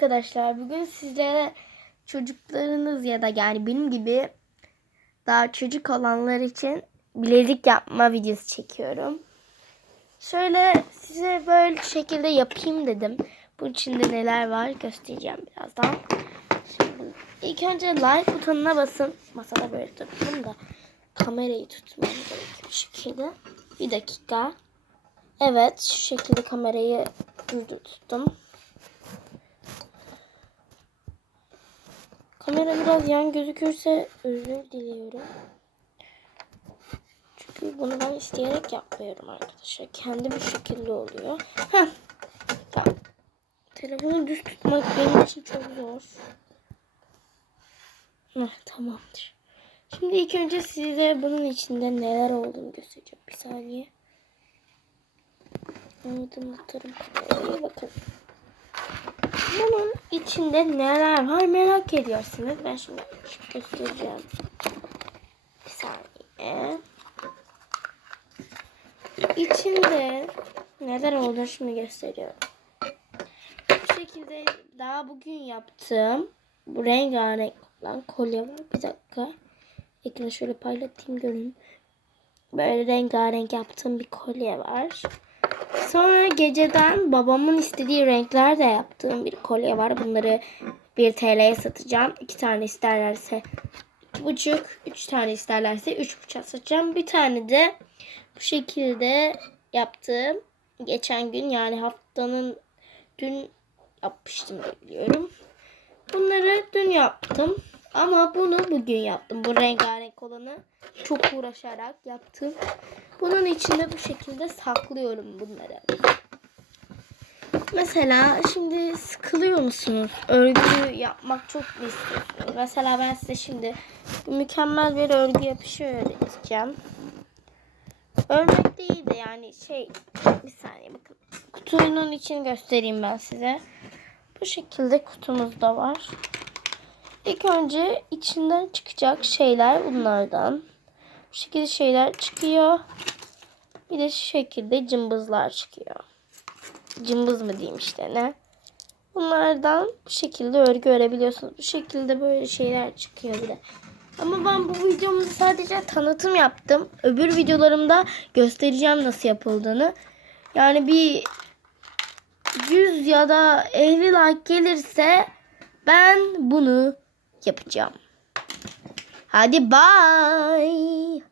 arkadaşlar. Bugün sizlere çocuklarınız ya da yani benim gibi daha çocuk olanlar için bilezik yapma videosu çekiyorum. Şöyle size böyle şekilde yapayım dedim. Bunun içinde neler var göstereceğim birazdan. Şimdi ilk önce like butonuna basın. Masada böyle tuttum da kamerayı tutmam gerekiyor bu şekilde. Bir dakika. Evet şu şekilde kamerayı düz tuttum. Kamera biraz yan gözükürse özür diliyorum. Çünkü bunu ben isteyerek yapmıyorum arkadaşlar. Kendi bu şekilde oluyor. Heh. Telefonu düz tutmak benim için çok zor. Heh, tamamdır. Şimdi ilk önce size bunun içinde neler olduğunu göstereceğim. Bir saniye. Anladım kamerayı. Bakın. Bunun içinde neler var merak ediyorsunuz. Ben şimdi göstereceğim. Bir saniye. İçinde neler olduğunu şimdi gösteriyorum. Bu şekilde daha bugün yaptığım bu rengarenk olan kolye var. Bir dakika. Ekranı şöyle paylaşayım görün. Böyle rengarenk yaptığım bir kolye var. Sonra geceden babamın istediği renklerle yaptığım bir kolye var. Bunları 1 TL'ye satacağım. 2 tane isterlerse 2,5, 3 tane isterlerse 3,5 satacağım. Bir tane de bu şekilde yaptığım geçen gün yani haftanın dün yapmıştım diye biliyorum. Bunları dün yaptım. Ama bunu bugün yaptım. Bu rengarenk olanı çok uğraşarak yaptım. Bunun içinde bu şekilde saklıyorum bunları. Mesela şimdi sıkılıyor musunuz? Örgü yapmak çok mu istiyorsunuz? Mesela ben size şimdi mükemmel bir örgü yapışı öğreteceğim. Örmek değil de yani şey bir saniye bakın. Kutunun içini göstereyim ben size. Bu şekilde kutumuz da var. İlk önce içinden çıkacak şeyler bunlardan. Bu şekilde şeyler çıkıyor. Bir de şu şekilde cımbızlar çıkıyor. Cımbız mı diyeyim işte ne. Bunlardan bu şekilde örgü örebiliyorsunuz. Bu şekilde böyle şeyler çıkıyor bir de. Ama ben bu videomda sadece tanıtım yaptım. Öbür videolarımda göstereceğim nasıl yapıldığını. Yani bir 100 ya da 50 like gelirse ben bunu yapacağım. Hadi bye.